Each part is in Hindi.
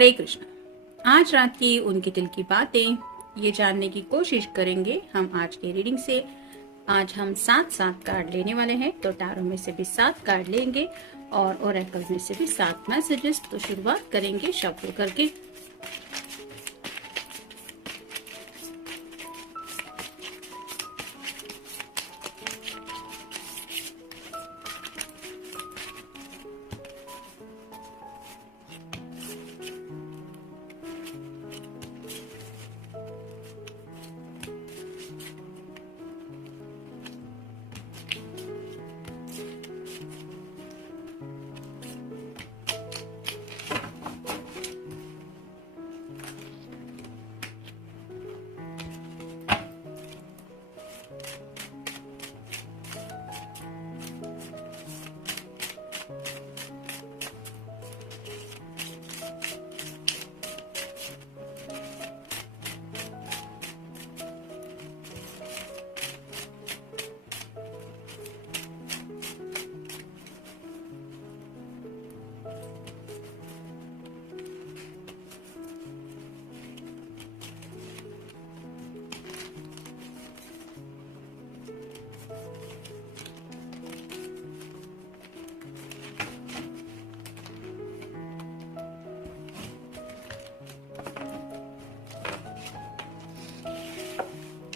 हरे कृष्ण। आज रात की उनके दिल की बातें ये जानने की कोशिश करेंगे हम आज के रीडिंग से। आज हम 7 कार्ड लेने वाले हैं, तो टैरो में से भी 7 कार्ड लेंगे और ओरेकल में से भी 7 मैसेजेस। तो शुरुआत करेंगे शफल करके।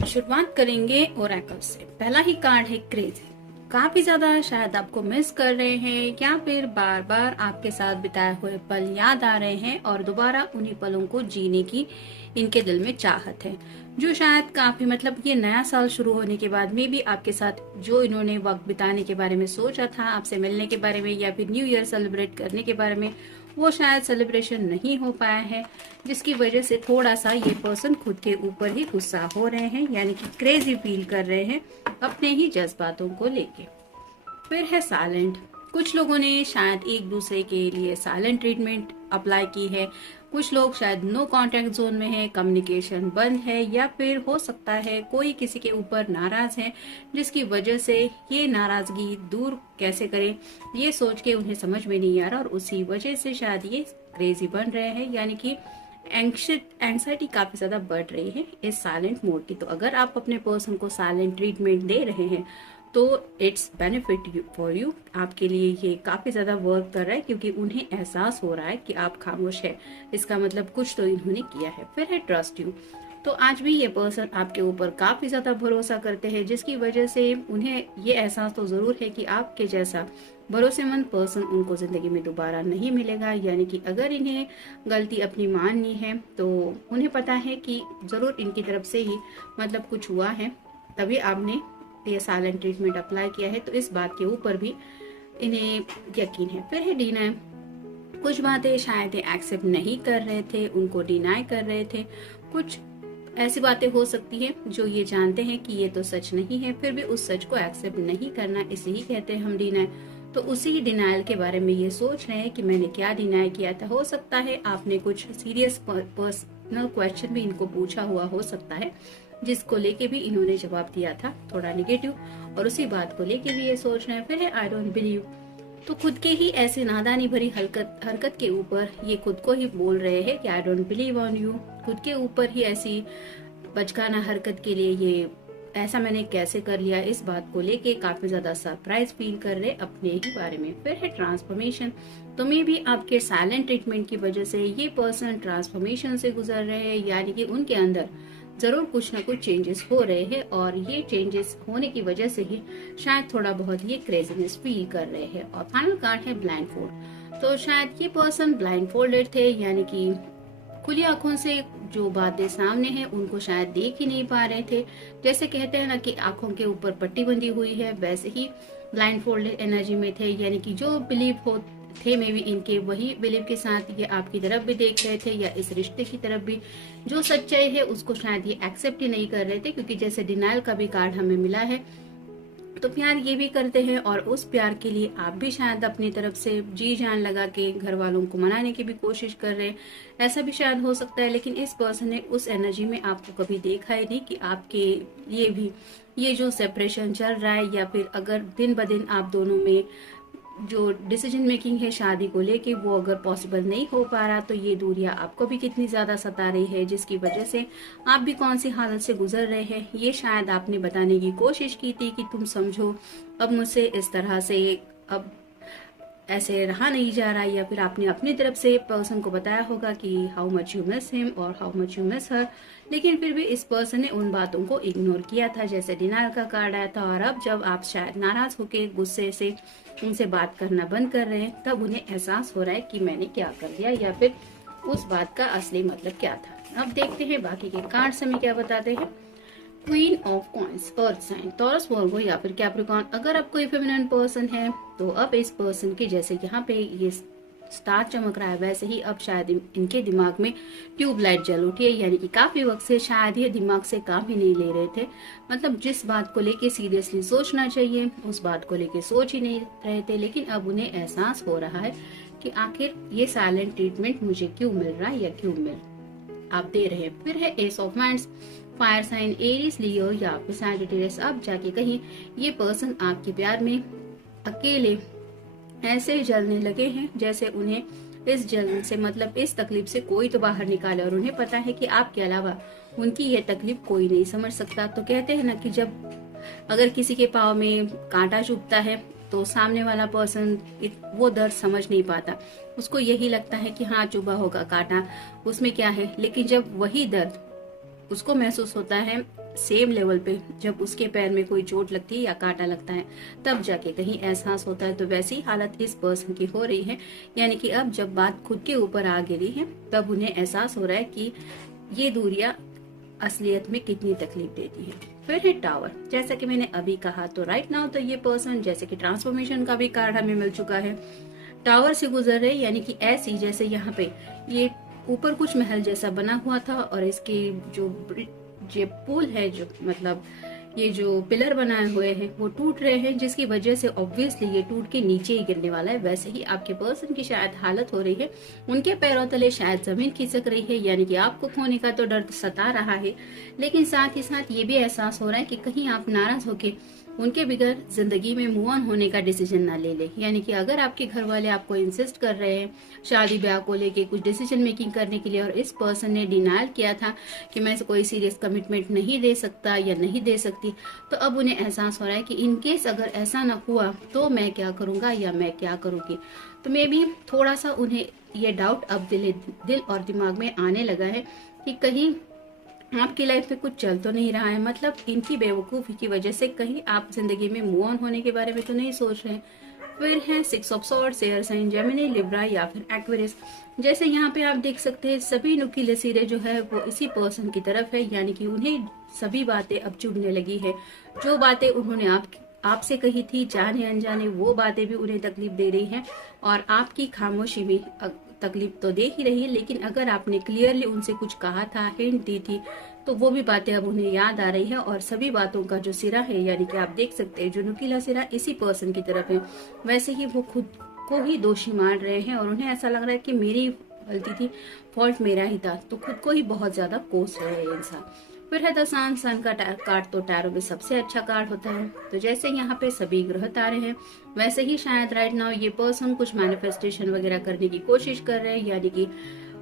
शुरुआत करेंगे ओरेकल से। पहला ही कार्ड है क्रेजी। काफी ज्यादा शायद आपको मिस कर रहे हैं या फिर बार बार आपके साथ बिताए हुए पल याद आ रहे हैं और दोबारा उन्हीं पलों को जीने की इनके दिल में चाहत है। जो शायद काफी ये नया साल शुरू होने के बाद में भी आपके साथ जो इन्होंने वक्त बिताने के बारे में सोचा था, आपसे मिलने के बारे में या फिर न्यू ईयर सेलिब्रेट करने के बारे में, वो शायद सेलिब्रेशन नहीं हो पाया है, जिसकी वजह से थोड़ा सा ये पर्सन खुद के ऊपर ही गुस्सा हो रहे हैं, यानी कि क्रेजी फील कर रहे हैं अपने ही जज्बातों को लेके। फिर है साइलेंट। कुछ लोगों ने शायद एक दूसरे के लिए साइलेंट ट्रीटमेंट अप्लाई की है। कुछ लोग शायद नो कांटेक्ट जोन में है, कम्युनिकेशन बंद है, या फिर हो सकता है कोई किसी के ऊपर नाराज है, जिसकी वजह से ये नाराजगी दूर कैसे करें ये सोच के उन्हें समझ में नहीं आ रहा और उसी वजह से शायद ये क्रेजी बन रहे हैं, यानी कि एंग्जाइटी काफी ज्यादा बढ़ रही है इस साइलेंट मोड की। तो अगर आप अपने पर्सन को साइलेंट ट्रीटमेंट दे रहे हैं तो इट्स बेनिफिट फॉर यू। आपके लिए ये काफी ज्यादा वर्क कर रहा है, क्योंकि उन्हें एहसास हो रहा है कि आप खामोश है, इसका मतलब कुछ तो इन्होंने किया है। फिर है ट्रस्ट यू। तो आज भी ये पर्सन आपके ऊपर काफी ज्यादा भरोसा करते हैं, जिसकी वजह से उन्हें ये एहसास तो जरूर है कि आपके जैसा भरोसेमंद पर्सन उनको जिंदगी में दोबारा नहीं मिलेगा। यानी कि अगर इन्हें गलती अपनी माननी है तो उन्हें पता है कि जरूर इनकी तरफ से ही कुछ हुआ है, तभी आपने ये साइलेंट ट्रीटमेंट अप्लाई किया है। तो इस बात के ऊपर भी इन्हें यकीन है। फिर है डिनाई। कुछ बातें शायद ये एक्सेप्ट नहीं कर रहे थे, उनको डिनाई कर रहे थे। कुछ ऐसी बातें हो सकती है जो ये जानते हैं कि ये तो सच नहीं है, फिर भी उस सच को एक्सेप्ट नहीं करना, इसे ही कहते हैं हम डिनाई। तो उसी ही डिनाइल के बारे में ये सोच रहे हैं कि मैंने क्या डिनाई किया था। हो सकता है आपने कुछ सीरियस पर्सनल क्वेश्चन भी इनको पूछा हुआ हो सकता है, जिसको लेके भी इन्होंने जवाब दिया था थोड़ा नेगेटिव, और उसी बात को लेके भी ये सोच रहे हैं। फिर है आई डोंट बिलीव। तो खुद के ही ऐसे नादानी भरी हरकत के ऊपर ये खुद को ही बोल रहे हैं कि I don't believe on you. खुद के ऊपर ही ऐसी बचकाना हरकत के लिए ये ऐसा मैंने कैसे कर लिया, इस बात को लेके काफी ज्यादा सरप्राइज फील कर रहे अपने ही बारे में। फिर है ट्रांसफॉर्मेशन। तो मे भी आपके साइलेंट ट्रीटमेंट की वजह से ये पर्सन ट्रांसफॉर्मेशन से गुजर रहे हैं, यानी कि उनके अंदर जरूर कुछ न कुछ चेंजेस हो रहे हैं और ये चेंजेस होने की वजह से ही शायद थोड़ा बहुत ये क्रेजीनेस फील कर रहे हैं। और फाइनल कार्ड है ब्लाइंड फोल्ड। तो शायद ये पर्सन ब्लाइंड फोल्डेड थे, यानी कि खुली आंखों से जो बातें सामने हैं उनको शायद देख ही नहीं पा रहे थे। जैसे कहते हैं ना कि आंखों के ऊपर पट्टी बंधी हुई है, वैसे ही ब्लाइंड फोल्डेड एनर्जी में थे, यानी कि जो बिलीव हो थे मे भी इनके, वही बिलीव के साथ ये आपकी तरफ भी देख रहे थे या इस रिश्ते की तरफ भी। जो सच्चाई है उसको शायद ये एक्सेप्ट ही नहीं कर रहे थे, क्योंकि जैसे डिनाइल का भी कार्ड हमें मिला है, तो प्यार ये भी करते हैं और उस प्यार के लिए आप भी शायद अपनी तरफ से जी जान लगा के घर वालों को मनाने की भी कोशिश कर रहे हैं, ऐसा भी शायद हो सकता है। लेकिन इस पर्सन ने उस एनर्जी में आपको कभी देखा ही नहीं कि आपके लिए भी ये जो सेपरेशन चल रहा है, या फिर अगर दिन ब दिन आप दोनों में जो डिसीजन मेकिंग है शादी को लेके वो अगर पॉसिबल नहीं हो पा रहा, तो ये दूरियां आपको भी कितनी ज्यादा सता रही है, जिसकी वजह से आप भी कौन सी हालत से गुजर रहे हैं, ये शायद आपने बताने की कोशिश की थी कि तुम समझो अब मुझसे इस तरह से अब ऐसे रहा नहीं जा रहा, या फिर आपने अपनी तरफ से पर्सन को बताया होगा कि how much you miss him और how much you miss her, लेकिन फिर भी इस पर्सन ने उन बातों को इग्नोर किया था, जैसे डिनायल का कार्ड आया था। और अब जब आप शायद नाराज होकर गुस्से से उनसे बात करना बंद कर रहे हैं, तब उन्हें एहसास हो रहा है कि मैंने क्या कर दिया, या फिर उस बात का असली मतलब क्या था। अब देखते हैं बाकी के कार्ड्स हमें क्या बताते हैं। Queen of coins, earth sign, Taurus, Virgo या फिर कैप्रिकॉर्न। अगर आप कोई फेमिनिन पर्सन है तो अब इस पर्सन के जैसे यहाँ पे ये स्टार चमक रहा है, वैसे ही अब शायद इनके दिमाग में ट्यूबलाइट जल उठी है, यानी कि काफी वक्त से शायद ये दिमाग से काम ही नहीं ले रहे थे। मतलब जिस बात को लेके सीरियसली सोचना चाहिए उस बात को लेके सोच ही नहीं रहे थे, लेकिन अब उन्हें एहसास हो रहा है कि आखिर ये साइलेंट ट्रीटमेंट मुझे क्यों मिल रहा है या क्यों मिल आप दे रहे हैं। फिर है ace of hands, fire sign, Aries, Leo या फिर सैजिटेरियस। अब जाके कहीं ये पर्सन आपके प्यार में अकेले ऐसे जलने लगे हैं जैसे उन्हें इस जलन से, मतलब इस तकलीफ से कोई तो बाहर निकाले, और उन्हें पता है कि आपके अलावा उनकी ये तकलीफ कोई नहीं समझ सकता। तो कहते हैं ना कि जब अगर किसी के पाँव में कांटा चुभता है तो सामने वाला पर्सन वो दर्द समझ नहीं पाता, उसको यही लगता है कि हाँ चुभा होगा कांटा, उसमें क्या है। लेकिन जब वही दर्द उसको महसूस होता है सेम लेवल पे, जब उसके पैर में कोई चोट लगती है या कांटा लगता है, तब जाके कहीं एहसास होता है। तो वैसी हालत इस पर्सन की हो रही है, यानी कि अब जब बात खुद के ऊपर आ गिरी है तब उन्हें एहसास हो रहा है कि ये दूरियां असलियत में कितनी तकलीफ देती है। फिर है टावर, जैसा कि मैंने अभी कहा, तो राइट नाउ तो ये पर्सन जैसे कि ट्रांसफॉर्मेशन का भी कार्ड हमें मिल चुका है, टावर से गुजर रहे, यानी कि ऐसी जैसे यहाँ पे ये ऊपर कुछ महल जैसा बना हुआ था और इसके जो पुल है, जो मतलब ये जो पिलर बनाए हुए हैं वो टूट रहे हैं, जिसकी वजह से ऑब्वियसली ये टूट के नीचे ही गिरने वाला है। वैसे ही आपके पर्सन की शायद हालत हो रही है, उनके पैरों तले शायद जमीन खिसक रही है, यानी कि आपको खोने का तो डर सता रहा है, लेकिन साथ ही साथ ये भी एहसास हो रहा है कि कहीं आप नाराज होके उनके बगैर जिंदगी में मूव ऑन होने का डिसीजन ना ले ले। यानी कि अगर आपके घर वाले आपको इंसिस्ट कर रहे हैं शादी ब्याह को लेके कुछ डिसीजन मेकिंग करने के लिए, और इस पर्सन ने डिनायल किया था कि मैं कोई सीरियस कमिटमेंट नहीं दे सकता या नहीं दे सकती, तो अब उन्हें एहसास हो रहा है कि इनकेस अगर ऐसा ना हुआ तो मैं क्या करूंगा या मैं क्या करूंगी। तो मे भी थोड़ा सा उन्हें ये डाउट अब दिल और दिमाग में आने लगा है कि कहीं आपकी लाइफ में कुछ चल तो नहीं रहा है, मतलब इनकी बेवकूफ़ी की वजह से कहीं आप जिंदगी में मूव ऑन होने के बारे में तो नहीं सोच रहे हैं। फिर है six of swords, air sign, Gemini, Libra या फिर एक्वेरियस। जैसे यहाँ पे आप देख सकते हैं सभी नुकीले सिरे जो है वो इसी पर्सन की तरफ है, यानी कि उन्हें सभी बातें अब चुभने लगी है। जो बातें उन्होंने आपसे कही थी जाने अनजाने, वो बातें भी उन्हें तकलीफ दे रही हैं, और आपकी खामोशी भी तकलीफ तो दे ही रही है। लेकिन अगर आपने क्लियरली उनसे कुछ कहा था, हिंट दी थी, तो वो भी बातें अब उन्हें याद आ रही है, और सभी बातों का जो सिरा है, यानी कि आप देख सकते हैं जो नुकीला सिरा इसी पर्सन की तरफ है, वैसे ही वो खुद को ही दोषी मान रहे हैं, और उन्हें ऐसा लग रहा है कि मेरी गलती थी, फॉल्ट मेरा ही था, तो खुद को ही बहुत ज्यादा कोस रहे हैं इंसान। फिर है द सन, सन का कार्ड तो टैरो में सबसे अच्छा कार्ड होता है। तो जैसे यहाँ पे सभी ग्रह तारे हैं, वैसे ही शायद राइट नाउ ये पर्सन कुछ मैनिफेस्टेशन वगैरह करने की कोशिश कर रहे हैं, यानी कि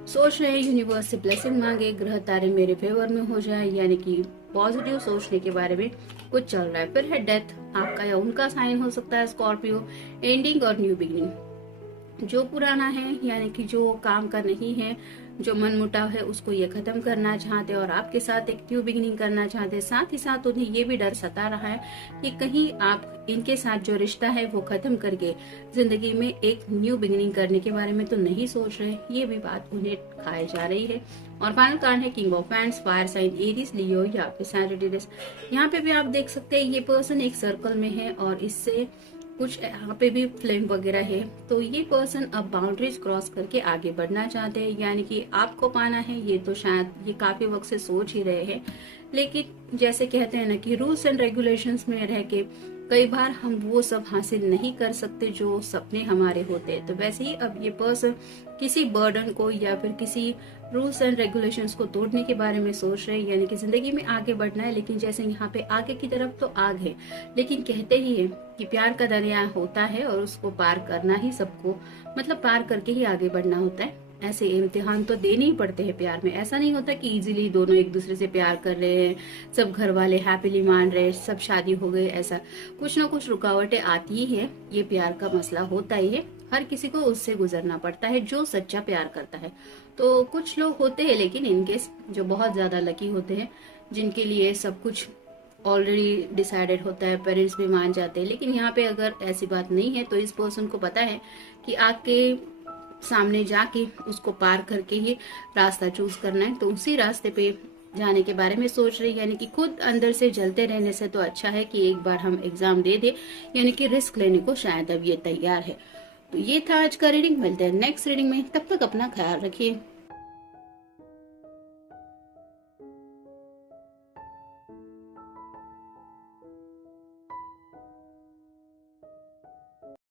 सोच रहे हैं यूनिवर्स से ब्लेसिंग मांगे, ग्रह तारे मेरे फेवर में हो जाए, यानी कि पॉजिटिव सोचने के बारे में कुछ चल रहा है। फिर है डेथ, आपका या उनका साइन हो सकता है स्कॉर्पियो, एंडिंग और न्यू बिगिनिंग। जो पुराना है, यानी कि जो काम का नहीं है, जो मन मुटाव है, उसको ये खत्म करना चाहते और आपके साथ एक न्यू बिगिनिंग करना चाहते। साथ ही साथ उन्हें ये भी डर सता रहा है कि कहीं आप इनके साथ जो रिश्ता है वो खत्म करके जिंदगी में एक न्यू बिगिनिंग करने के बारे में तो नहीं सोच रहे, ये भी बात उन्हें खाई जा रही है। और फाइनल कार्ड है king of hands, fire sign, Aries, Leo या फिर सैजिटेरियस। यहाँ पे भी आप देख सकते हैं ये पर्सन एक सर्कल में है और इससे कुछ यहाँ पे भी फ्लेम वगैरह है, तो ये पर्सन अब बाउंड्रीज क्रॉस करके आगे बढ़ना चाहते हैं, यानी कि आपको पाना है। ये तो शायद ये काफी वक्त से सोच ही रहे हैं, लेकिन जैसे कहते हैं ना कि रूल्स एंड रेगुलेशंस में रह के कई बार हम वो सब हासिल नहीं कर सकते जो सपने हमारे होते हैं। तो वैसे ही अब ये पर्सन किसी बर्डन को या फिर किसी रूल्स एंड रेगुलेशंस को तोड़ने के बारे में सोच रहे हैं, यानी कि जिंदगी में आगे बढ़ना है, लेकिन जैसे यहाँ पे आगे की तरफ तो आग है, लेकिन कहते ही है कि प्यार का दरिया होता है और उसको पार करना ही सबको, मतलब पार करके ही आगे बढ़ना होता है। ऐसे इम्तिहान तो देने ही पड़ते हैं प्यार में। ऐसा नहीं होता कि इजीली दोनों एक दूसरे से प्यार कर रहे हैं, सब घर वाले हैप्पीली मान रहे हैं, सब शादी हो गई, ऐसा कुछ ना कुछ रुकावटें आती ही है। ये प्यार का मसला होता ही है, हर किसी को उससे गुजरना पड़ता है जो सच्चा प्यार करता है। तो कुछ लोग होते हैं लेकिन इनकेस जो बहुत ज्यादा लकी होते हैं, जिनके लिए सब कुछ ऑलरेडी डिसाइडेड होता है, पेरेंट्स भी मान जाते हैं। लेकिन यहाँ पे अगर ऐसी बात नहीं है तो इस पर्सन को पता है कि आग के सामने जाके उसको पार करके ही रास्ता चूज करना है, तो उसी रास्ते पे जाने के बारे में सोच रही है। यानी कि खुद अंदर से जलते रहने से तो अच्छा है कि एक बार हम एग्जाम दे दे, यानी कि रिस्क लेने को शायद अब ये तैयार है। तो ये था आज का रीडिंग। मिलते हैं नेक्स्ट रीडिंग में, तब तक अपना ख्याल रखिए।